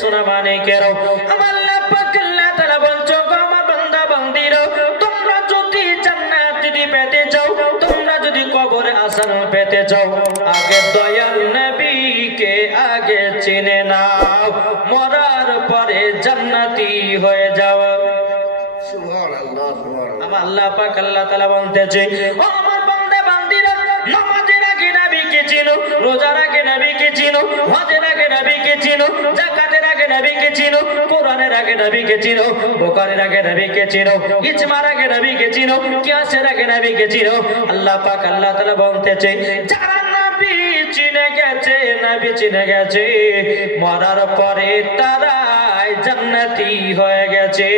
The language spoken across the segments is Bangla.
সোনা মানিকেরও আমার আল্লাহ পাক আল্লাহ তাআলা বলছো আমার বান্দা বান্দিরা তোমরা যদি জান্নাত যদি পেতে চাও তোমরা যদি কবরে আসান পেতে চাও আগে দয়াল নবীকে আগে চিনে নাও মরার পরে জান্নাতি হয়ে যাও সুবহানাল্লাহ সুবহানাল্লাহ আমার আল্লাহ পাক আল্লাহ তাআলা বলতেছে ও আমার বান্দা বান্দিরা নামাজের আগে নবীকে চিনো রোজার আগে নবীকে চিনো হজের আগে নবীকে চিনো যাকাতের আগে নবীকে চিনো কোরআনের আগে নবীকে চিনো বুখারীর আগে নবীকে চিনো ইজমার আগে নবীকে চিনো কিয়াসের আগে নবীকে চিনো আল্লাহ পাক আল্লাহ তাআলা বলতেছে যারা নবী চিনে গেছে নবী চিনে গেছে মরার পরে তারা জান্নাতি হয়ে গেছে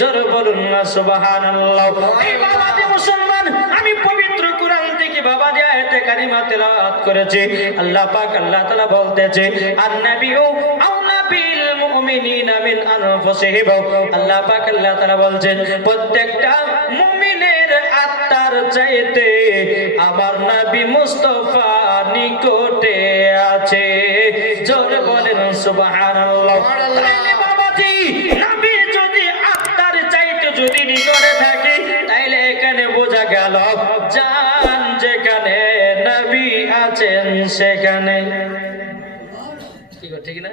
জোর বলুন না সুবহানাল্লাহ এই বাবাজি মুসলমান আমি পবিত্র কুরআন থেকে বাবাজি আয়াতে কারিমা তেলাওয়াত করেছি আল্লাহ পাক আল্লাহ তাআলা বলতেছে আন-নাবিয়্যু আওলা বিল মুমিনিনা মিন আনফুসিহিম আল্লাহ পাক আল্লাহ তাআলা বলছেন প্রত্যেকটা মুমিনের আত্মার চাইতে আমার নবী মুস্তাফা নিকটে আছে জোরে বলেন সুবহানাল্লাহ তাহলে বাবাজি নবী যদি আত্মার চাইতে যদি নিকটে থাকে তাইলে এখানে বোঝা গেল জান যেখানে নবী আছেন সেখানে ঠিক না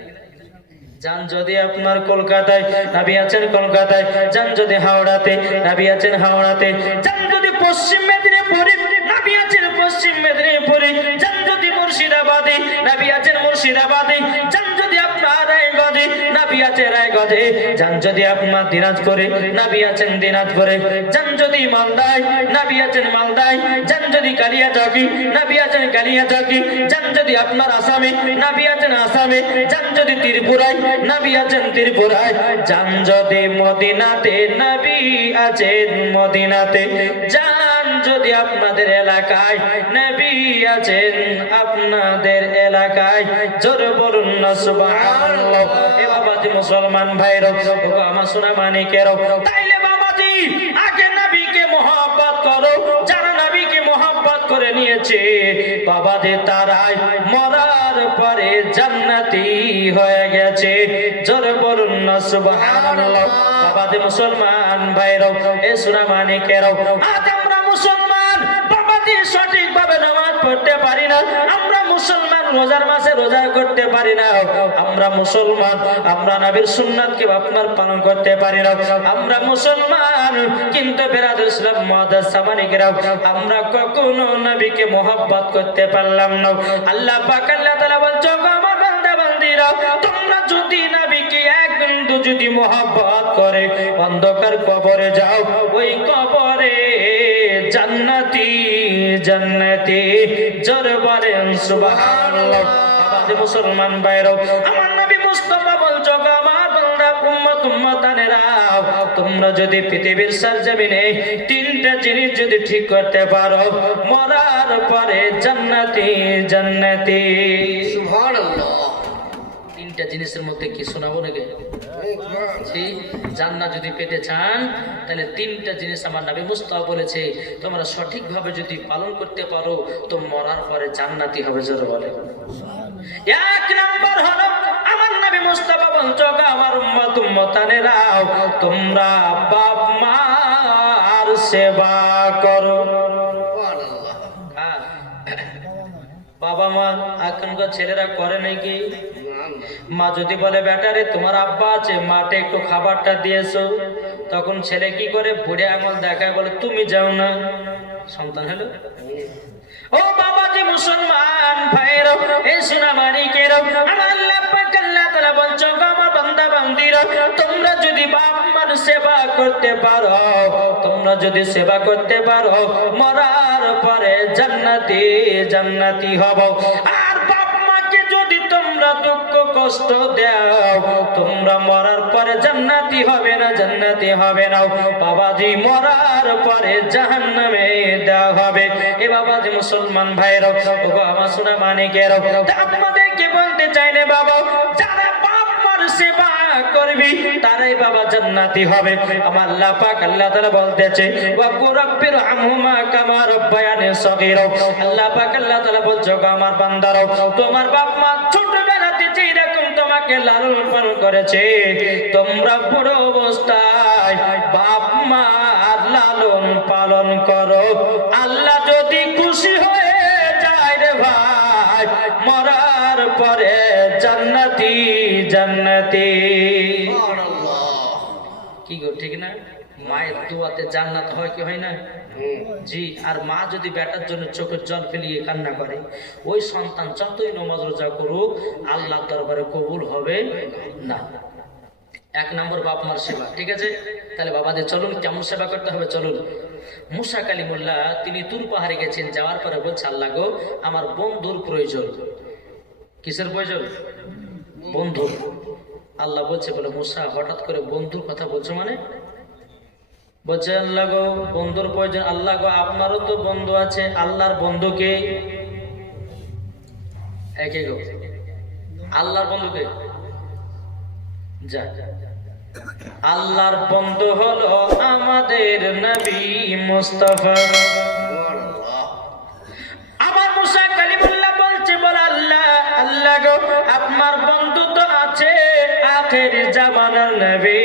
জান যদি আপনার কলকাতায় নবী আছেন কলকাতায় জান যদি হাওড়াতে নবী আছেন হাওড়াতে জান যদি পশ্চিম মেদিনীপুরে নবী আছেন পশ্চিম মেদিনীপুরে জান যদি মুর্শিদাবাদে নবী আছেন মুর্শিদাবাদে জান যদি আপনার রায়গঞ্জে নবী আছে রায়গঞ্জে জান যদি আপনার দিনাজপুরে নবী আছেন দিনাজপুরে জান যদি মালদায় নবী আছেন মালদায় জান যদি কালিয়াচকে নবী আছেন কালিয়াচকে জান যদি আপনার আসামে নবী আছেন আসামে জান যদি ত্রিপুরায় নবী আছেন ত্রিপুরায় জান যদি মদিনাতে নবী আছেন মদিনাতে জান যদি আপনাদের এলাকায় নবী আছেন আপনাদের এলাকায় জোর বলুন না সুবহানাল্লাহ এ বাবাজি মুসলমান ভাইরা ওগো আমার সোনা মানিকেরও তাইলে বাবাজি আগে নবীকে মহব্বত করো যারা নবীকে মহব্বত করে নিয়েছে বাবাজি তারাই মরার পরে জান্নাতি হয়ে গেছে জোর বলুন না সুবহানাল্লাহ বাবাজি মুসলমান ভাইরা এ সোনা মানিকেরও আজ আমরা মুসলমান বাবাজি সঠিকভাবে নামাজ পড়তে পারি না আমরা মুসলমান রোজার মাসে রোজা করতে পারি না আমরা মুসলমান আমরা নবীর সুন্নাতকে আপনার পালন করতে পারি না আমরা মুসলমান কিন্তু বিরাদর ইসলাম মুআদ্দাস সামানিকেরাও আমরা কখনো নবীকে মহব্বত করতে পারলাম না আল্লাহ পাক আল্লাহ তাআলা বলছো আমার বান্দা বান্দিরা তোমরা যদি নবীকে এক বিন্দু যদি মহব্বত করে অন্ধকার কবরে যাও ওই কবরে জান্নাতি জান্নাতি জোরে বলেন সুবহানাল্লাহ বাবাজি মুসলমান ভাইরা আমার নবী মুস্তাফা বলছো আমার বান্দা উম্মত উম্মতানেরা তোমরা যদি পৃথিবীর সরজমিনে তিনটা জিনিস যদি ঠিক করতে পারো মরার পরে জান্নাতি জান্নাতি সুবহানাল্লাহ তিনটা জিনিসের মধ্যে কি শোনাবো নাকি জান্নাত যদি পেতে চান তাহলে তিনটা জিনিস আমার নবী মুস্তাফা বলেছে তোমরা সঠিকভাবে যদি পালন করতে পারো তো মরার পরে জান্নাতি হবে জোরে বলে এক নাম্বার হলো আমার নবী মুস্তাফা বলছো আমার উম্মত উম্মতানেরা তোমরা বাপ মার সেবা করো বাবা মা এখনকার ছেলেরা করে নাকি মা যদি বলে বেটারে তোমার আব্বা আছে মাঠে একটু খাবারটা দিয়েছো তখন ছেলে কি করে বুড়ে আঙুল দেখায় বলে তুমি যাও না সন্তান হলো ও বাবাজি মুসলমান ভাইরা এই সোনা মানিকেরা আমার আল্লাহ পাক আল্লাহ তাআলা বলছো আমার বান্দা বান্দিরা তোমরা যদি বাপ মার সেবা করতে পারো তোমরা যদি সেবা করতে পারো মরার পরে জান্নাতি জান্নাতি হবো আর বাপ মাকে যদি তোমরা দুঃখ কষ্ট দাও তোমরা মরার পরে জান্নাতি হবে না জান্নাতি হবে না বাবাজি মরার পরে জাহান্নামে দেওয়া হবে এ বাবাজি মুসলমান ভাইরা ওগো আমার সোনা মানিকেরা আপনাদেরকে বলতে চাই রে বাবা যারা বাপ মার সেবা করবি তারাই বাবা জান্নাতি হবে আমার আল্লাহ পাক আল্লাহ তাআলা বলতেছে ওয়া কুরাব্বির আমহুমা কামা রাব্বায়ানি সগীরা আল্লাহ পাক আল্লাহ তাআলা বলছো আমার বান্দারা তোমার বাপ মা ছোটবেলাতে যেরকম তোমাকে তোমাকে লালন পালন করেছে, তোমরা বুড়ো অবস্থায় বাপ মার লালন পালন করো। আল্লাহ যদি খুশি হয়ে যায় রে ভাই, মরার পরে জান্নাতি জান্নাতি। কি গো ঠিক না? মায়ের দোয়াতে জান্নাত হয় কি হয় না? জি। আর মা যদি বেটার জন্য চোখের জল ফেলিয়ে কান্না করে, ওই সন্তান যতই নামাজ রোজা করুক আল্লাহর দরবারে কবুল হবে না। এক নম্বর বাপ মার সেবা, ঠিক আছে? তাহলে বাবাদের চলুন কেমন সেবা করতে হবে চলুন। মুসা কালিমুল্লাহ তিনি তুর পাহাড়ে গেছেন, যাওয়ার পরে বলছে আল্লাহ গো আমার বন্ধুর প্রয়োজন। কিসের প্রয়োজন? বন্ধু। আল্লাহ বলছে বলে মুসা হঠাৎ করে বন্ধুর কথা বলছো মানে? বলছে আল্লাহ গো বন্ধুর প্রয়োজন। আল্লাহ গো আপনারও তো বন্ধু আছে, আল্লাহর বন্ধুকে একে গো আল্লাহর বন্ধুকে যা আল্লাহর বন্ধু হলো আমাদের নবী মুস্তাফা। আমার মুসা কালিমুল্লাহ বলছে বল আল্লাহ আল্লাহ গো আপনার বন্ধু তো আছে আখের জামানার নবী,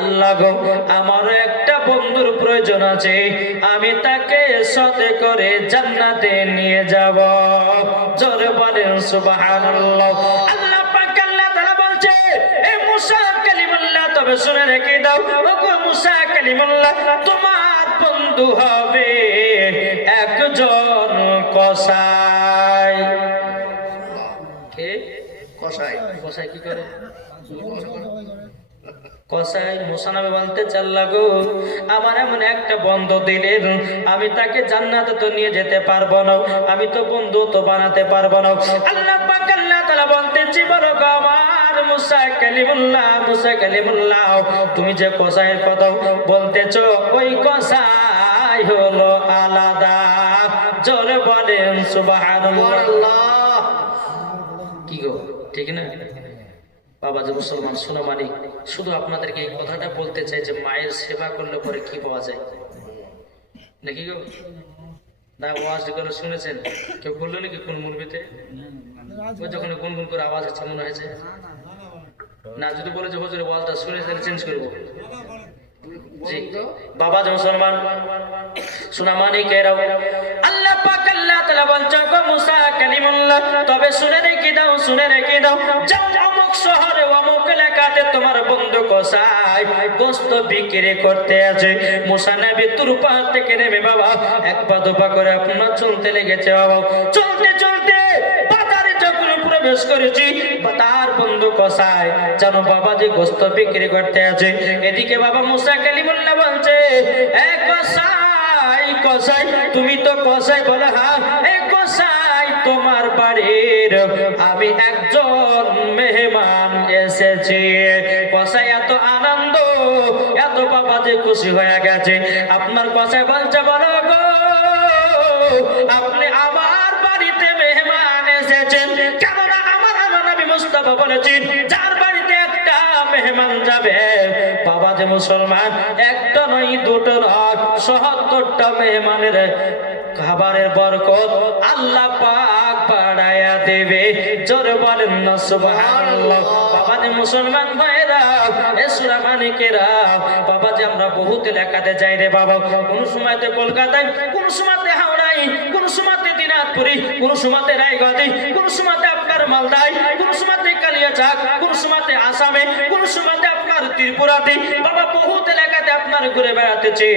আল্লাহ গো আমারও একটা বন্ধুর প্রয়োজন আছে, আমি তাকে সাথে করে জান্নাতে নিয়ে যাব। জোরে বলেন সুবহানাল্লাহ। আল্লাহ পাক আল্লাহ তাআলা বলছে এ মুসা কালিমুল্লাহ তবে শুনে রেখে দাও, ওগো মুসা কালিমুল্লাহ তোমার বন্ধু হবে একজন কসাই। কে কসাই? কসাই কি করে? কসাই মুসা নবী বলতে চাল্লা গো আমার এমন একটা বন্ধু দিলেন, আমি তাকে জান্নাতে তো নিয়ে যেতে পারবো না, আমি তো বন্ধু তো বানাতে পারবো না। আল্লাহ পাক আল্লাহ তাআলা বলতেছি বলো গো আমার মুসা কালিমুল্লাহ, মুসা কালিমুল্লাহ তুমি যে কসাইয়ের কথা বলতেছো ওই কসাই হলো আলাদা। জোরে বলেন সুবহানাল্লাহ। কি গো ঠিক না? বাবা যে মুসলমান শোনো মানে শুধু আপনাদেরকে এই কথাটা বলতে চাই যে মায়ের সেবা করলে পরে কি পাওয়া যায় নাকি গো? না ওয়াজ করে শুনেছেন কেউ বললো নাকি কোন মুরবিতে? ওই যখন গুনগুন করে আওয়াজ হচ্ছে মনে হয়েছে না, যদি বলে যে হুজুর ওয়াজটা শুনে তাহলে চেঞ্জ করবো। জি বাবা যে মুসলমান শোনা মানে কেরাও আল্লাহ পাক আল্লাহ তাআলা বলছে গো মুসা কালিমুল্লাহ তবে শুনে রেখে দাও, শুনে রেখে দাও, যাও অমুক শহরে অমুক এলাকাতে তোমার বন্ধু কসাই গোশত বিক্রি করতে আছে। মুসা নবী তুর পাহাড় থেকে নেমে বাবা এক পা দুপা করে আপনার চলতে লেগেছে। বাবা চলতে চলতে বাজারে যখন প্রবেশ করেছি তার বন্ধু কসাই জানো বাবা যে গোশত বিক্রি করতে আছে। এদিকে বাবা মুসা কালিমুল্লাহ বলছে এ কসাই কসাই তুমি তো কসাই? বলে হ্যাঁ এ কসাই তোমার বাড়ির আমি একজন মেহমান এসেছি। কসাই এত আনন্দ এত বাবা যে খুশি হয়ে গেছে। আপনার কসাই বলছে বলো গো আপনি আমার বাড়িতে মেহমান এসেছেন, কেননা আমার নবী মুস্তাফা বলেছেন যার বাড়িতে একটা মেহমান যাবে বাবা যে মুসলমান একটা নয় দুটো নয় ৭৭টা মেহমানের খাবারের বরকত আল্লাহ পাক বাড়ায়া দেবে। জোরে বলেন না সুবহানাল্লাহ। বাবা যে মুসলমান ভাইরা এ সূরা মানিকেরা বাবা যে আমরা বহুত এলাকাতে যাই রে বাবা, কোন সময়তে কলকাতায়, কোন সময়তে হাওড়ায়, কোন সময়তে দিনাজপুরে, কোন সময়তে রায়গঞ্জে, কোন সময়তে আপনার মালদায়, কোন সময়তে কালিয়াচক, কোন সময়তে আসামে, কোন সময়তে আপনার ত্রিপুরাতে বাবা বহুত এলাকাতে আপনার ঘুরে বেড়াতেছে।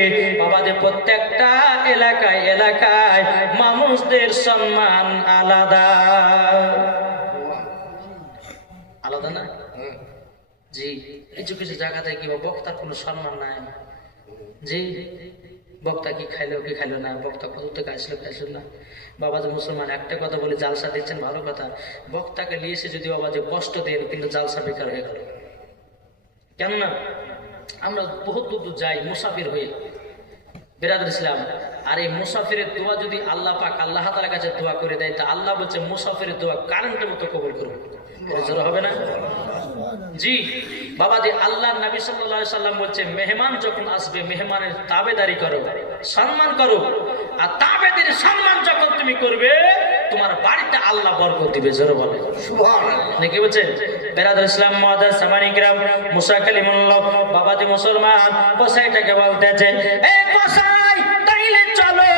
বাবা যে প্রত্যেকটা এলাকায় এলাকায় মানুষদের সম্মান আলাদা আলাদা না? জি কিছু কিছু জায়গাতে কি বক্তার কোনো সম্মান নাই। জি বক্তা কি খাইলো কি খাইলো না, বক্তা কত থেকে আসলো খাইছিল না। বাবা যে মুসলমান একটা কথা বলে জালসা দিচ্ছেন ভালো কথা, বক্তাকে নিয়ে এসে যদি বাবা যে কষ্ট দেন কিন্তু জালসা বেকার হয়ে গেল। কেননা আমরা বহুত দূর দূর যাই মুসাফির হয়ে বেরাদুল ইসলাম, আর এই মুসাফিরের দোয়া যদি আল্লাহ পাক আল্লাহ তাআলার কাছে দোয়া করে দেয় তা আল্লাহ বলছে মুসাফিরের দোয়া কারেন্টের মতো কবুল করবে। জোরে হবে না? জি বাবা যে আল্লাহর নবী সাল্লাল্লাহু আলাইহি সাল্লাম বলছে মেহমান যখন আসবে মেহমানের তাবেদারি করো, সম্মান করো, আর তাবেদারি সম্মান যখন তুমি করবে তোমার বাড়িতে আল্লাহ বরকত দিবে। জোরে বলে সুবহানাল্লাহ। নাকি বলছেন? বেরাদুল ইসলাম মুআদ্দাস সামানি কিরাম, মুসা কালিমুল্লাহ বাবাজি মুসলমান কসাইটাকে বলতেছে, এ কসাই তাইলে চলো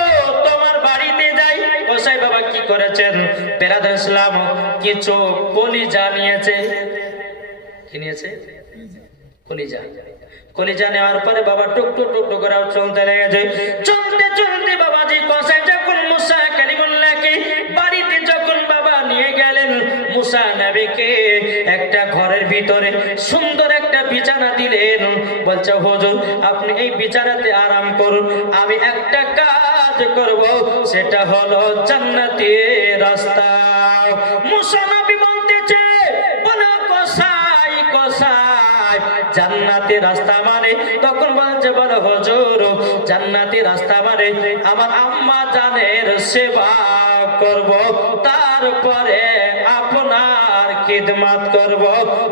তোমার বাড়িতে যাই। কসাই বাবা কি করেছেন? বেরাদুল ইসলাম কিছু কলিজা নিয়েছে। কি নিয়েছে? কলিজা। কলিজা নেওয়ার পরে বাবা টুকটুক টুকটুক করে চলতে লেগেছে। চলতে চলতে বাবাজি কসাই যখন মুসা কালিমুল্লাহকে বাড়িতে যখন বাবা নিয়ে গেলেন, মুসা নবীকে একটা ঘরের ভিতরে সুন্দর একটা বিছানা দিলেন। বলছে, হুজুর আপনি এই বিছানাতে আরাম করুন, আমি একটা কাজ করব, সেটা হলো জান্নাতি রাস্তা। মুসা নবী বলতেছে, বলো কসাই কসাই জান্নাতি রাস্তা মানে? তখন বলছে, বলো হুজুর জান্নাতি রাস্তা মানে আমার আম্মা জানের সেবা করব, তারপরে আপনার খিদমত করব।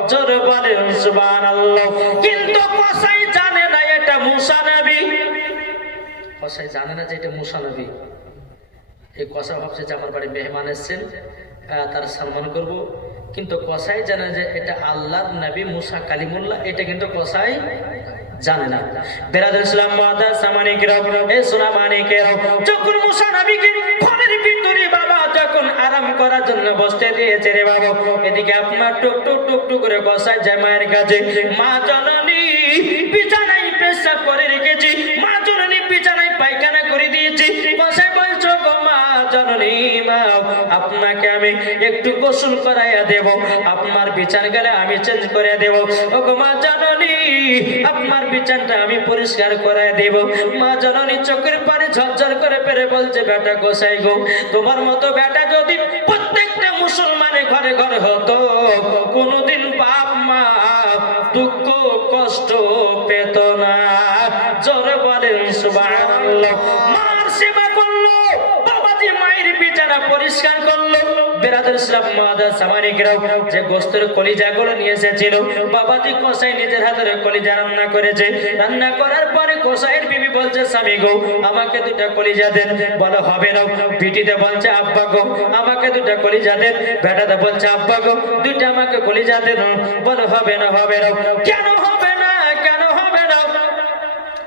জোরে বলেন সুবহানাল্লাহ। কিন্তু কসাই জানে না এটা মুসা নবী। কসাই জানে না যে এটা মুসা নবী। এই কসাই ভাবছে যে আমার বাড়ি মেহমান এসেছেন, তার সম্মান করব। কিন্তু কসাই জানে যে এটা আল্লাহর নবী মুসা কালিমুল্লাহ, এটা কিন্তু কসাই জানে না। বেরাদুল ইসলাম মুআদ্দাস সামানি কিরাম, এ সোনা মানিকেরাম, যখন মুসা নবীকে ঘরের ভিতরে বাবা যখন আরাম করার জন্য বসতে দিয়েছে রে বাবা, এদিকে আপনার টুক টুক টুক টুক করে কসাই যায় মায়ের কাছে। মা জননী বিছানায় পেশাব করে রেখেছি, মা জননী বিছানায় পায়খানা করে দিয়েছি। কসাই বলছো, গো মা জননী, মা আপনাকে আমি একটু গোসল করাইয়া দেব, আপনার বিছান গেলে আমি চেঞ্জ করে দেব। ও গো মা জননী, আপনার বিছানটা আমি পরিষ্কার করাইয়া দেব। মা জননী চোখের পানি ঝরঝর করে পেরে বলছে, বেটা গোসাই গো, তোমার মতো বেটা যদি প্রত্যেকটা মুসলমানের ঘরে ঘরে হতো, কোনোদিন বাপ মা দুঃখ কষ্ট পেত না। জোরে বলেন সুবহানাল্লাহ। মার সেবা করলো, বাবাজি মায়ের বিছানা পরিষ্কার করলো। বেরাদুল ইসলাম মুআদ্দাস সামানি কিরাম, যে গোস্তের কলিজাগুলো নিয়ে এসেছিল বাবাজি কসাই নিজের হাতে কলিজা রান্না করেছে। রান্না করার পরে কসাইয়ের বিবি বলছে, স্বামী গো আমাকে দুটা কলিজা দেন। বলে হবে না। বিটিতে বলছে, আব্বা গো আমাকে দুটা কলিজা দেন। বেটাতে বলছে, আব্বা গো দুইটা আমাকে কলিজা দেন। বলে হবে না, হবে না। কেন হবে না, কেন হবে না?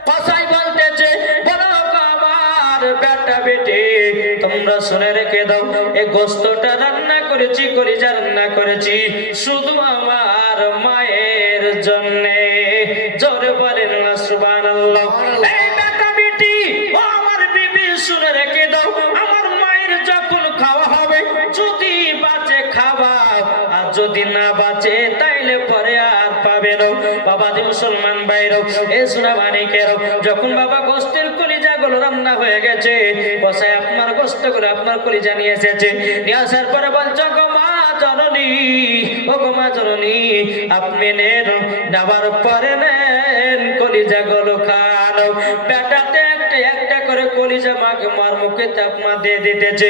কসাই বলতেছে, বলো আমার বেটা বেটি তোমরা শুনে রেখে দাও, এই গোস্তটা রান্না করেছি, কলিজা রান্না করেছি শুধু আমার মায়ের জন্যে। জোরে বলেন না সুবহানাল্লাহ। এই বেটা বেটি ও আমার বিবি শুনে রেখে দাও, আমার মায়ের যখন খাওয়া হবে, যদি বাঁচে খাওয়া, আর যদি না বাঁচে তাইলে পরে আর পাবে না। বাবাজি মুসলমান ভাইরাও, এ সোনা মানিকেরাও, যখন বাবা গোস্তের কলিজাগুলো রান্না হয়ে গেছে, কসাই আপনার গোস্তগুলো আপনার কলিজা নিয়ে এসেছে। নিয়ে আসার পরে বলছো, গো মা জননী, ও গো মা জননী আপনি নেন, নেবার পরে নেন কলিজাগুলো খান। বেটাতে একটা একটা করে কলিজা মাকে মার মুখে চাপমা দিয়ে দিতেছে।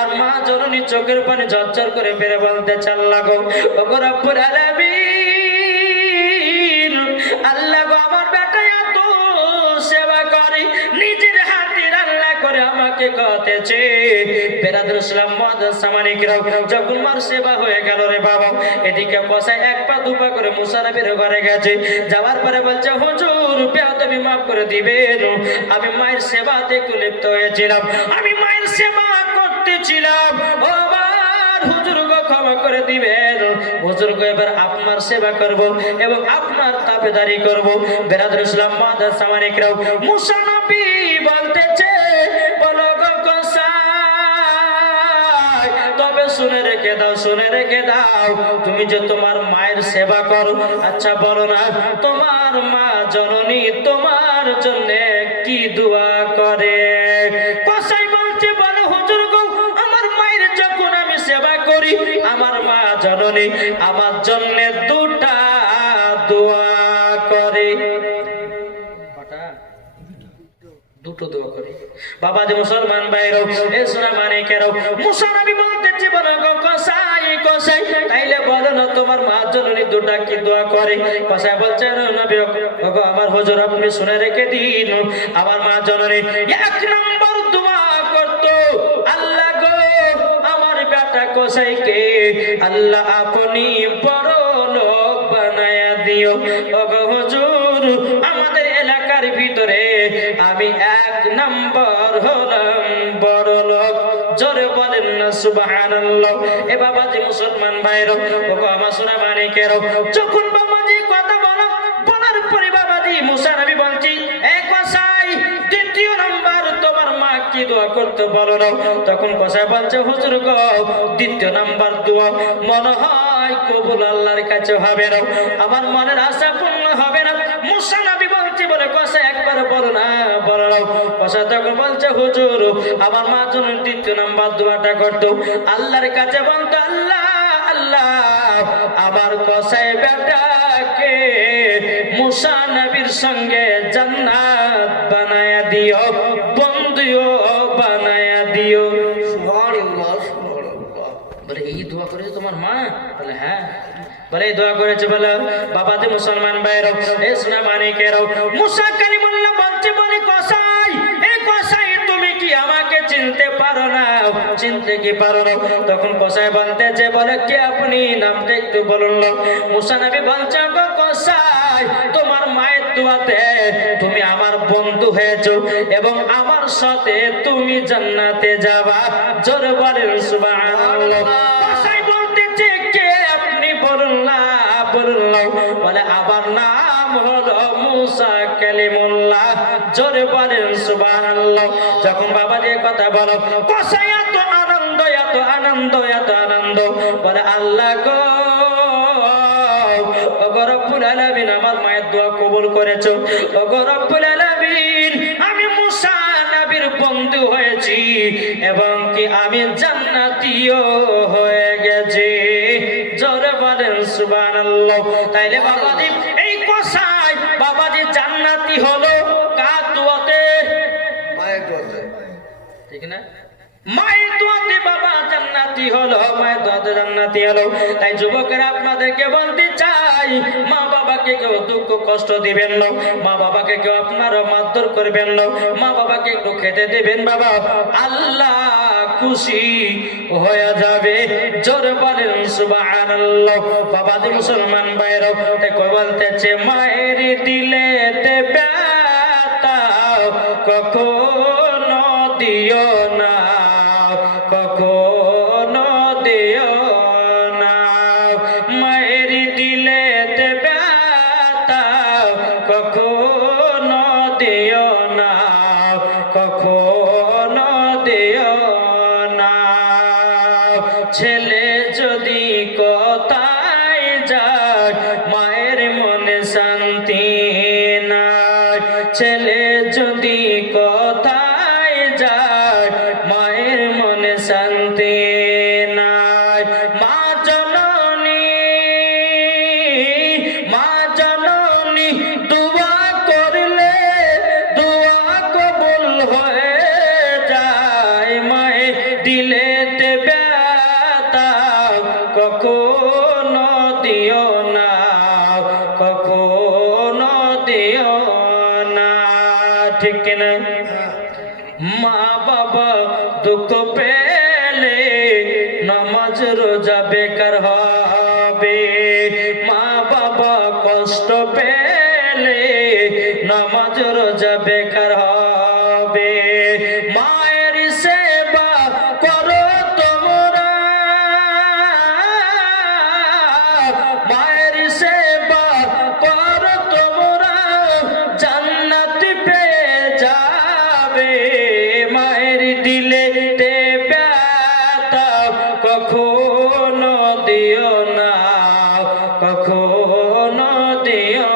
আর মা জননী চোখের পানি ঝরঝর করে বেড়ে বলতে চাল্লা গো, ও গো রব্বুল আলামিন, আল্লাহ গো আমার বেটা এত সেবা করে, নিজের হাতে রান্না করে আমাকে খাওয়াতেছে। বেরাদুল ইসলাম মুআদ্দাস সামানি কিরাম, যখন মার সেবা হয়ে গেল রে বাবা, এদিকে কসাই এক পা দুপা করে মুসা নবীর ঘরে গেছে। যাওয়ার পরে বলছে, হুজুর বেয়াদবি মাফ করে দিবেন, আমি মায়ের সেবাতে একটু লিপ্ত হয়েছিলাম, আমি মায়ের সেবা করতেছিলাম, ও আমার হুজুর গো ক্ষমা করে দিবেন। হুজুর গো এবার আপনার সেবা করব এবং আপনার তাবেদারি করব। বেরাদুল ইসলাম মুআদ্দাস সামানি কিরাম, মুসা নবী বলতেছে, বলো গো কসাই, তবে শুনে রেখে দাও, শুনে রেখে দাও, তুমি যে তোমার মায়ের সেবা করো, আচ্ছা বলো না তোমার মা জননী তোমার জন্য কি দোয়া করে? কসাই বলছে, বলো হুজুর গো আমার মায়ের যখন আমি সেবা করি, আমার মা জননী আমার জন্য দুটা দোয়া করে। দুটো দোয়া করে। বাবা যে মুসলমান ভাইরাও, এ সোনা মানিকেরাও, মুসা নবী বলতেছে, বলো গো কসাই, কসাই তাইলে বলো না তোমার মা জননী দুটা কি দোয়া করে? কসাই বলছে, নবী ওগো আমার হুজুর আপনি শুনে রেখে দিন, আমার মা জননী এক নম্বর দোয়া করতো, আল্লাহ গো আমার কসাইকে আল্লাহ আপনি বড় লোক বানায়া দিও। ওগো হুজুর, আমাদের এলাকার ভিতরে আমি 1 নাম্বার হলাম বড় লোক। জোরে বলেন না সুবহানাল্লাহ। এ বাবাজি মুসলমান ভাইরা, ওগো আমার সোনা মানিকেরা, যখন বাবাজি কথা বলার পরে বাবাজি মুসা নবী বলছি, এ কসাই, 2য় নাম্বার তোমার মা কি দোয়া করতে বলো না। তখন কসাই বলছে, হুজুর গো, 2য় নাম্বার দোয়া মনে হয় কবুল আল্লাহর কাছে হবে না, আমার মনের আশা পূর্ণ হবে না। মুসা নবী বলছে বলে কসাই একবার বলো না, বলো না। কসাই তখন বলছে, হুজুর আমার মা জন্য 2য় নাম্বার দোয়াটা করতো, আল্লাহর কাছে বলতো, আল্লাহ আল্লাহ আমার কসাই বেটাকে মুসা নবীর সঙ্গে জান্নাত বানায়া দিও, বন্ধুও বানায়া দিও। সুবহানাল্লাহ, সুবহানাল্লাহ। বলে এই দোয়া করেছে তোমার মা? বলে হ্যাঁ। বলে এই দোয়া করেছে বলে বাবাজি মুসলমান ভাইরা, এ সোনা মানিকেরা, মুসা কালিমুল্লাহ বলছে বলে কসাই, এই কসাই তুমি কি আমাকে চিনতে পারো না? চিনতে কি পারো না? তখন কসাই বলতেছে বলে কে আপনি, নামটা একটু বলুন না। মুসা নবী বলছে, গো কসাই, তোমার মায়ের দোয়াতে তুমি আমার বন্ধু হয়েছো এবং আমার সাথে তুমি জান্নাতে যাবা। জোরে বলেন সুবহানাল্লাহ। কসাই বলতেছে কে আপনি, বলুন না, বলুন না। বলে আমার নাম হলো মুসা কালিমুল্লাহ। জোরে বলেন সুবহানাল্লাহ। যখন বাবাজি কথা বলো, কসাই এত আনন্দ, এত আনন্দ, এত আনন্দ, বলে আল্লাহ গো, ওগো রব্বুল আলামিন আমার মায়ের দোয়া কবুল করেছো। ওগো রব্বুল আলামিন, আমি মুসা নবীর বন্ধু হয়েছি এবং কি আমি জান্নাতীও হয়ে গেছি। জোরে বলেন সুবহানাল্লাহ। তাইলে বাবাজি এই কসাই বাবাজি জান্নাতি হলো কার দোয়াতে? মায়ের দোয়াতে। ঠিক না? মায়ের দোয়াতে বাবা জান্নাতি হলো, মায়ের দোয়াতে জান্নাতি হলো। তাই যুবকেরা আপনাদেরকে বলতে চাই, মা বাবাকে কেউ দুঃখ কষ্ট দিবেন না, মা বাবাকে কেউ আপনারা মারধর করবেন না, মা বাবাকে একটু খেতে দিবেন বাবা, আল্লাহ খুশি হয়ে যাবে। জোরে বলেন সুবহানাল্লাহ। বাবাজি মুসলমান ভাইরা, কই বলতেছে মায়ের দিলেতে ব্যথা কখনো দিও না, কখনো দিও না, মায়ের দিলেতে ব্যথা কখনো দিও না, কখনো দিও না। ছেলে যদি কোথায় যায় মায়ের মনে শান্তি নাই, ছেলে যদি কোথায় যায় মায়ের মনে শান্তি নাই। মা জননী, মা জননী দোয়া করলে দোয়া কবুল হয়ে যায়, মায়ের দিলেতে ব্যথা কখনো দিও না, কখনো দিও না। ঠিক না? মা বাবা দুঃখ পেলে নামাজ রোজা বেকার হবে, মা বাবা কষ্ট পেলে নামাজ রোজা বেকার হবে। মায়ের সেবা করো তোমরা, মায়ের সেবা করো তোমরা, জান্নাত পেয়ে যাবে। মায়ের দিলেতে ব্যথা কখনো দিও না, কখনো দিও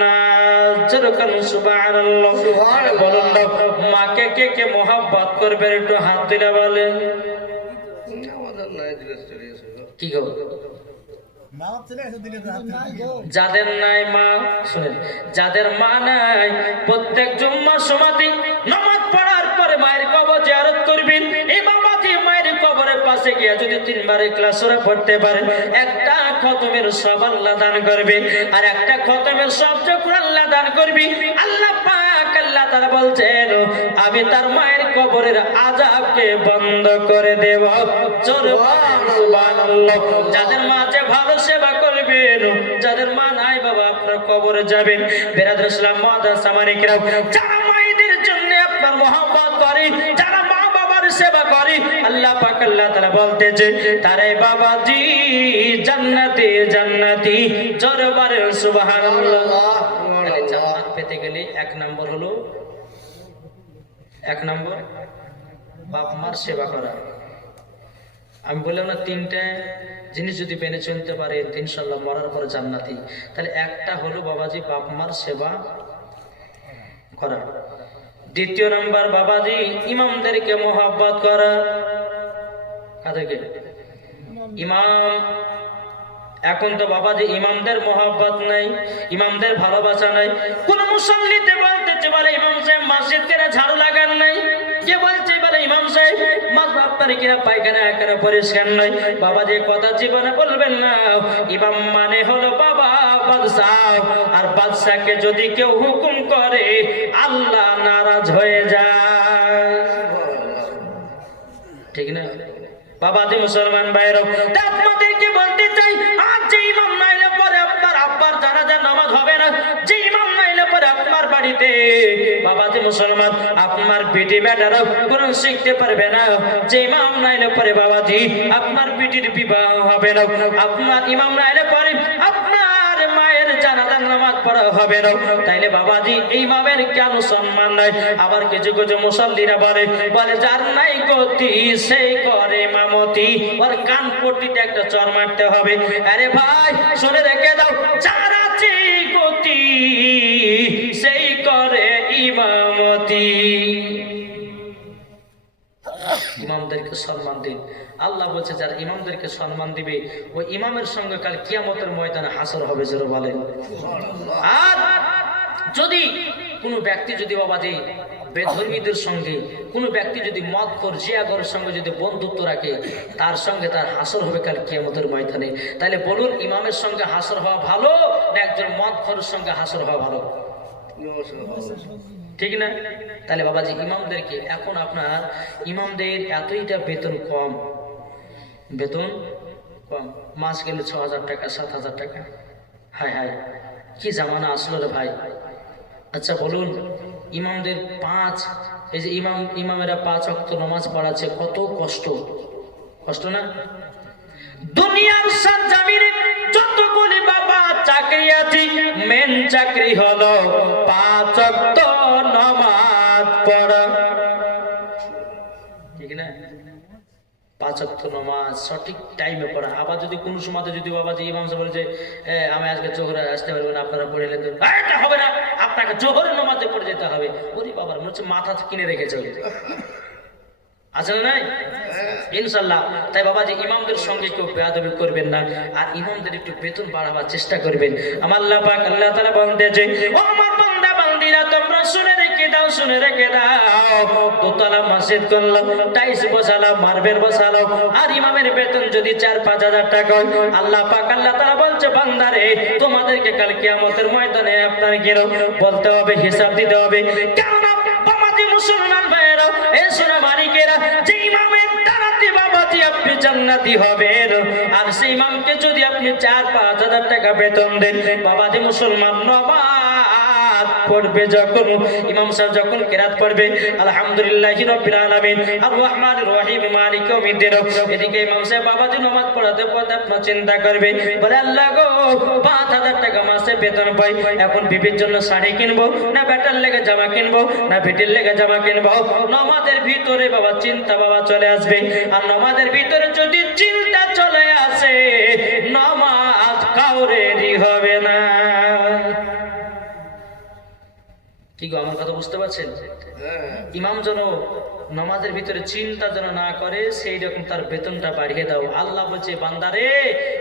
না। যেরকম সুবহানাল্লাহ। সুবহানাল্লাহ। বলুন না, মাকে কে কে মোহাব্বত করবে একটু হাত দিলে বলে। আমাদের নাই দিলে চলে গেছে। কি গো? যাদের নাই মা, শুনেন, যাদের মা নাই প্রত্যেক জুম্মার সময়তে নামাজ পড়ার পরে মায়ের কবর জিয়ারত করবেন। এই বাবাজি মায়ের কবরের পাশে ক্লাসে গিয়ে যদি 3 বারে ক্লাস ওরা পড়তে পারে, একটা খতমের সব আল্লাহ দান করবে। আর একটা খতমের সব যখন আল্লাহ দান করবি, আল্লাহ পাক আল্লাহ তাআলা বলছেন আমি তার মায়ের কবরের আযাবকে বন্ধ করে দেব। জোরে সুবহানাল্লাহ। যাদের মা যে ভালো সেবা করবেন, যাদের মা নাই বাবা আপনার কবরে যাবেন। বেরাদর ইসলাম মুআদ্দাস সামানিকরাম, যারা মায়েদের জন্য আপনার মহব্বত করে, যারা মা বাবার সেবা করে, আল্লাহ পাক আল্লাহ তাআলা বলতেছে তারে বাবাজি জান্নাতে জান্নাতি। জোরে বলেন সুবহানাল্লাহ। তাহলে জান্নাত পেতে গেলে এক নম্বর হলো, এক নম্বর বাপ মার সেবা করা। আমি বললাম না 3টা জিনিস যদি মেনে চলতে পারে ইনশাআল্লাহ মরার পরে জান্নাতি। তাহলে একটা হলো বাবাজি বাপ মার সেবা করা। দ্বিতীয় নাম্বার বাবাজি ইমামদেরকে মোহাব্বত করা। কাদেরকে? ইমাম। এখন তো বাবাজি ইমামদের মোহাব্বত নাই, ইমামদের ভালোবাসা নাই। কোন মুসল্লিতে বলতেছে বলে ইমাম সাহেব মসজিদ কেন ঝাড়ু লাগান নাই, কে বলছে বলে ইমাম সাহেব আপনার কিনা পায়খানা এখানে পরিষ্কার নাই। বাবাজি কথা জীবনে বলবেন না। ইমাম মানে হলো বাবা বাদশাহ, আর বাদশাকে যদি কেউ হুকুম করে আল্লাহ নারাজ হয়ে যায়, ঠিক না বাবাজি? মুসলমান ভাইরা, আপনাদেরকে বলতে চাই আজ যে ইমাম নাইলে পরে আপনার আব্বার জানাজার নামাজ হবে না, যে ইমাম নাইলে পরে আপনার বাড়িতে বাবাজি মুসলমান আপনার বেটি বেটারা কোরআন শিখতে পারবে না, যে ইমাম নাইলে পরে বাবাজি আপনার বেটির বিবাহ হবে না, আপনার ইমাম নাইলে পরে আপনার মায়ের জানাজার নামাজ পড়া হবে না। তাইলে বাবাজি এই ইমামের কেন সম্মান নাই? আবার কিছু কিছু মুসল্লিরা বলে যার নাই গতি সেই করে ইমামতি, ওর কান পট্টিতে একটা চর মারতে হবে। আরে ভাই শুনে রেখে দাও, যার আছে গতি সেই করে ইমামতি। ইমামদেরকে সম্মান দিন। আল্লাহ বলছে যারা ইমামদেরকে সম্মান দিবে ওই ইমামের সঙ্গে কাল কিয়ামতের ময়দানে হাসর হবে। জোরে বলেন। আর যদি কোনো ব্যক্তি যদি বাবাজি বেধর্মীদের সঙ্গে, কোনো ব্যক্তি যদি মদখোর জিয়াগরের সঙ্গে যদি বন্ধুত্ব রাখে, তার সঙ্গে তার হাসর হবে কাল কিয়ামতের ময়দানে। তাহলে বলুন ইমামের সঙ্গে হাসর হওয়া ভালো না একজন মদখোরের সঙ্গে হাসর হওয়া ভালো? ঠিক না? তাহলে বাবাজি ইমামদেরকে, এখন আপনার ইমামদের এতইটা বেতন কম, বেতন কম, মাস গেলে 6,000 টাকা 7,000 টাকা। হায় হায় কি জামানা আসলো রে ভাই। আচ্ছা বলুন ইমামদের এই যে ইমামেরা 5 ওয়াক্ত নামাজ পড়াচ্ছে, কত কষ্ট, কষ্ট না? দুনিয়ার সরজমিনে যতগুলি বাবা চাকরি আছে, মেন চাকরি হলো 5 ওয়াক্ত নামাজ পড়া, ঠিক না? 5 ওয়াক্ত নামাজ সঠিক টাইমে পড়া। আবার যদি কোনো সময় যদি বাবাজি ইমাম সাহেব বলে যে আমি আজকে জোহরে আসতে পারবো না, আপনারা পড়ে এলেন, এটা হবে না, আপনাকে জোহরে নামাজে পড়ে যেতে হবে। ওরে বাবার মনে হচ্ছে মাথা কিনে রেখেছে, আছে না নাই? ইনশাল্লাহ। তাই বাবাজি ইমামদের সঙ্গে কেউ বেয়াদবি করবেন না, আর ইমামদের একটু বেতন বাড়াবার চেষ্টা করবেন। আমার আল্লাহ পাক আল্লাহ তাআলা বলতেছে ও আমার বান্দা বান্দীরা তোমরা শুনে রেখে দাও, শুনে রেখে দাও। দোতলা মসজিদ করলাম, টাইলস বসালাম, মার্বেল বসালাম, আর ইমামের বেতন যদি 4-5 হাজার টাকা হয়, আল্লাহ পাক আল্লাহ তাআলা বলছে বান্দারে তোমাদেরকে কাল কিয়ামতের ময়দানে আপনার গিরো বলতে হবে, হিসাব দিতে হবে। কেননা বাবাজি মুসলমান ভাইয়েরা, এই সোনা মানিকেরা, যে ইমামের দ্বারাতে বাবাজি আপনি জান্নাতি হবেন, আর সেই ইমামকে যদি আপনি 4-5 হাজার টাকা বেতন দেন, বাবাজি মুসলমান নামাজ পড়বে যখন, ইমাম সাহেব যখন কিরাত পড়বে আলহামদুলিল্লাহি রাব্বিল আলামিন আর রহমানির রহিম মালিক ইয়াউমিদ্দিন, এদিকে ইমাম সাহেব বাবাজি নামাজ পড়াতে পড়াতে আপনার চিন্তা করবে, বলে আল্লাহ গো 5,000 টাকা মাসে বেতন পাই, এখন বিবির জন্য শাড়ি কিনবো না বেটার লেগে জামা কিনবো না বেটির লেগে জামা কিনবো। নামাজের ভিতরে বাবা চিন্তা বাবা চলে আসবে, আর নামাজের ভিতরে যদি চিন্তা চলে আসে নামাজ কাউরেরই হবে না। কি গো আমার কথা বুঝতে পারছেন? ইমাম যেন নামাজের ভিতরে চিন্তা যেন না করে, সেই রকম তার বেতনটা বাড়িয়ে দাও। আল্লাহ বলছে বান্দারে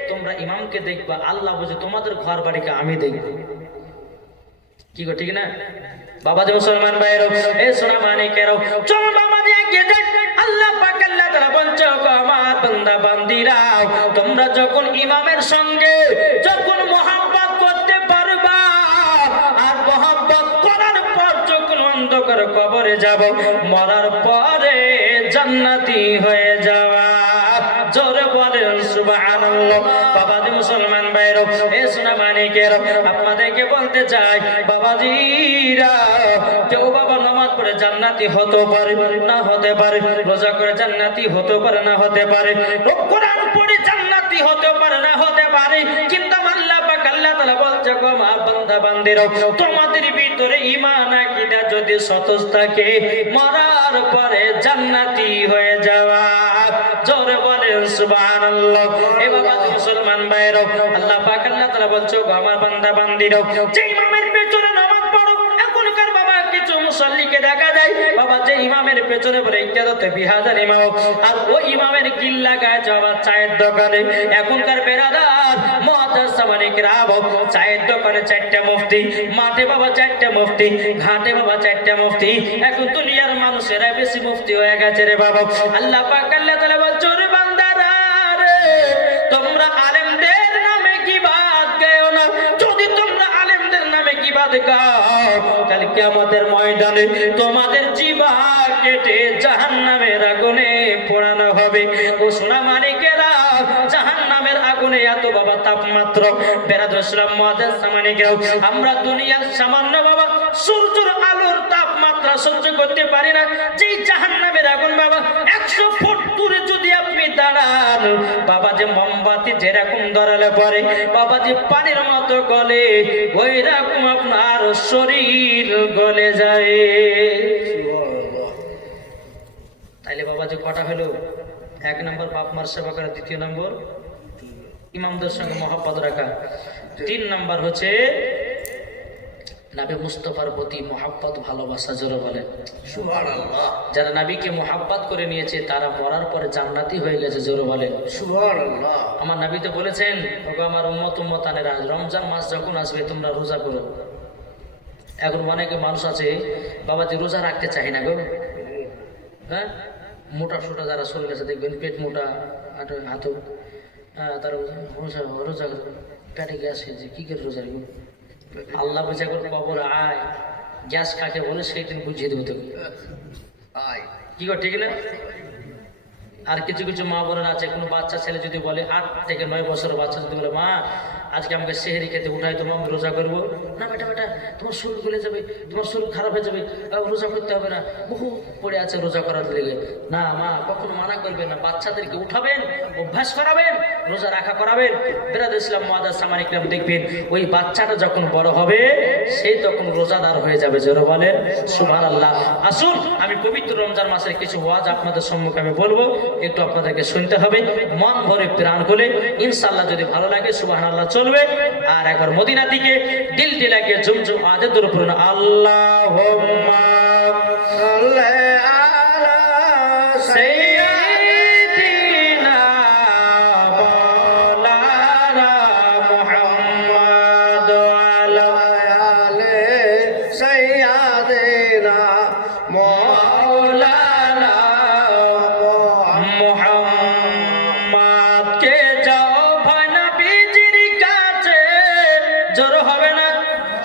তোমরা ইমামকে দেখবা, আল্লাহ বলছে তোমাদের ঘর বাড়িকে আমি দেখব। কি গো ঠিক না? বাবাজি মুসলমান ভাইয়েরও, এ সোনা মানিকেরও, চল বাবাজি এগিয়ে যাই। আল্লাহ পাক আল্লাহ তাআলা বলছে গো আমার বান্দা বান্দিরাও তোমরা যখন ইমামের সঙ্গে যখন মুহাব্বত করতে পারবা আর মুহাব্বত করার পর যখন অন্ধকার কবরে যাব মরার পরে জান্নাতি হয়ে যাওয়া জোরে বলেন সুবহানাল্লাহ বাবাজি মুসলমান ভাইরা এ সোনা মানিকেরা আপনাদেরকে বলতে চাই বাবাজিরা কেউ বাবা নামাজ পড়ে জান্নাতি হতে পারে না হতে পারে রোজা করে জান্নাতি হতে পারে না হতে পারে কোরআন পড়ে জান্নাতি হতে পারে না হতে পারে কিন্তু আল্লাহ পাক আল্লাহ তাআলা বলছে গো আমার বান্দা বান্দিরা তোমাদের ভিতরে ঈমান আকীদা যদি সতেজ থাকে মরার পরে জান্নাতি হয়ে যাওয়া জোরে বলেন সুবহানাল্লাহ এ বাবা মুসলমান ভাইরা আল্লাহ পাক আল্লাহ তাআলা বলছে গো আমার বান্দা বান্দিরা যে ইমামের পেছনে নামাজ পড়ো এখনকার বাবা কিছু মুসল্লিকে দেখা যায় বাবা যে ইমামের পেছনে পড়ে ইত্যাদিতে 2000 ইমাম আর ওই ইমামের কিল লাগায় যাওয়া চায়ের দোকানে এখনকার বেরাদার মুআজ্জাজ সামানিকরাম চায়ের দোকানে 4টা মুফতি মাঠে বাবা 4টা মুফতি ঘাটে বাবা 4টা মুফতি এখন দুনিয়ার মানুষেরা বেশি মুফতি হয়ে গেছে রে বাবা আল্লাহ পাক আল্লাহ তাআলা বলছে রে বান্দারা রে তোমরা আলেমদের নামে কি বাদ গায়ো না যদি তোমরা আলেমদের নামে কি বাদ গাও কাল কিয়ামতের ময়দানে তোমাদের জিহ্বা কেটে জাহান্নামের আগুনে পোড়ানো হবে ও সোনা মানিকেরা জাহান্নামের আগুনে এত বাবা তাপমাত্রা বেরাদুসলাম মুআজ্জাজ সামানিকেরা আমরা দুনিয়ার সামান্য বাবা সূর্যের আলোর তাপমাত্রা সহ্য করতে পারি না যে জাহান্নামের আগুন বাবা 100 ফুট দূরে যদি আপনি দাঁড়ান বাবা যে মোমবাতি যেরকম ধরালে পরে বাবা যে পানির মতো গলে ওই রকম আপনার শরীর গলে যায় তাইলে বাবা যে কটা হলো 1 নম্বর বাপ মার সেবা করা 2 নম্বর ইমামদের সঙ্গে মহব্বত রাখা 3 নম্বর হচ্ছে নবী মুস্তাফার প্রতি মহব্বত ভালোবাসা জোরে বলেন সুবহানাল্লাহ যারা নবীকে মহব্বত করে নিয়েছে তারা মরার পরে জান্নাতি হয়ে গেছে জোরে বলেন সুবহানাল্লাহ আমার নবী তো বলেছেন ওগো আমার উম্মতানেরা রমজান মাস যখন আসবে তোমরা রোজা করো এখন অনেকে মানুষ আছে বাবা যে রোজা রাখতে চায় না গো হ্যাঁ মোটা সোটা যারা শরীর আছে দেখবেন পেট মোটা হাত তারা রোজা রোজা পেটে গ্যাস হয়েছে কি করে রোজা রাখবো আল্লাহ বুঝে করে কবর আয় গ্যাস কাকে বলে সেই দিন বুঝিয়ে দেবো তোকে আয় কি গো ঠিক না আর কিছু কিছু মা বোনেরা আছে কোনো বাচ্চা ছেলে যদি বলে 8 থেকে 9 বছরের বাচ্চা যদি বলে মা আজকে আমাকে সেহরি খেতে উঠাই তোমার আমি রোজা করবো না বেটা বেটা তোমার শরীর গলে যাবে তোমার শরীর খারাপ হয়ে যাবে রোজা করতে হবে না বহু পড়ে আছে রোজা করার লেগে না মা কখনো মানা করবেন না বাচ্চাদেরকে উঠাবেন অভ্যাস করাবেন রোজা রাখা করাবেন বেরাদ ইসলাম মুআজ্জাজ সামানিকরাম দেখবেন ওই বাচ্চাটা যখন বড় হবে সে তখন রোজাদার হয়ে যাবে জোরে বলেন সুবহানাল্লাহ আসুন আমি পবিত্র রমজান মাসের কিছু ওয়াজ আপনাদের সম্মুখে আমি বলবো একটু আপনাদেরকে শুনতে হবে মন ভরে প্রাণ খুলে ইনশাআল্লাহ যদি ভালো লাগে সুবহানাল্লাহ চলবে আর একবার মদিনা থেকে দিলটি লাগিয়ে ঝুমঝুম আওয়াজে দরুদ পড়ুন আল্লাহুম্মা সাল্লি আলা সাইয়্যিদিনা মাওলানা মুহাম্মদ ওয়া আলে সাইয়্যিদিনা মাওলানা মুহাম্মদ কে যাও ভাই নবীজির কাছে জোর হবে না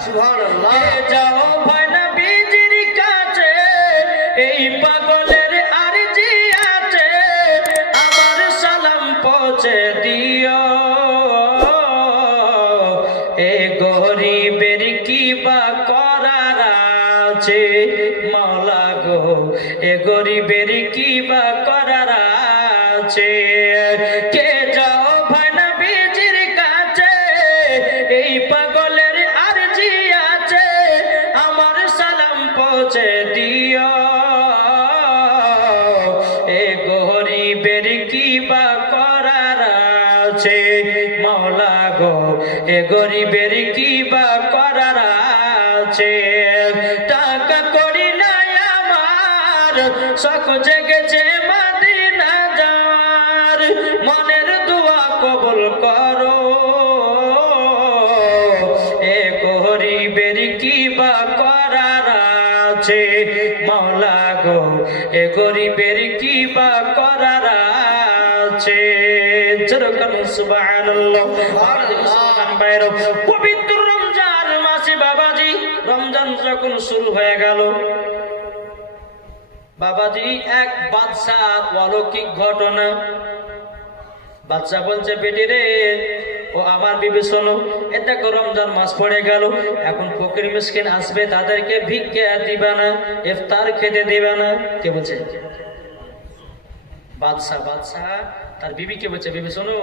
সুবহানাল্লাহ কে যাও ভাই নবীজির কাছে এই পাগলের আরজি আছে আমার সালাম পৌঁছে দিও এ গরিবের কি বা করার আছে মাওলা গো এ গরিবের কি বা করার আছে কে যাও ভাই নবীজির কাছে এই পাগলের আরজি আছে আমার সালাম পৌঁছে দিও এ গরিবের কি বা করার আছে মাওলা গো এ গরিবের কি বা করার আছে টাকা করি নাই আমার শখ জেগেছে মদিনা যাওয়ার মনের দোয়া কবুল করো এ গরিবের কি বা করার আছে মাওলা গো এ গরিবের কি বা করার হচ্ছে যেরকম সুবহানাল্লাহ। বাবাজি মুসলমান ভাইরা, পবিত্র রমজান মাসে বাবাজি রমজান যখন শুরু হয়ে গেল, বাবাজি এক বাদশা অলৌকিক ঘটনা। বাদশা বলছে, বেটি রে, ও আমার বিবি শোনো, এটা রমজান মাস পড়ে গেল, এখন ফকির মিসকিন আসবে, তাদেরকে ভিক্ষা দিবা না, ইফতার খেতে দিবা না। কে বলছে? বাদশা তার বিবিকে বলছে, বিবি শোনো,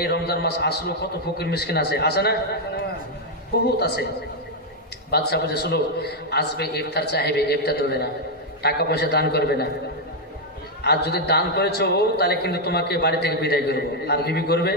এই রমজান মাস আসলো, কত ফকির মিসকিন আছে, আসে না? বহুত আছে। বাদশা বলছে, শোনো, আসবে, ইফতার চাইবে, ইফতার দেবে না, টাকা পয়সা দান করবে না, আর যদি দান করেছো তাহলে কিন্তু তোমাকে বাড়ি থেকে বিদায় করবো। আর বিবি করবে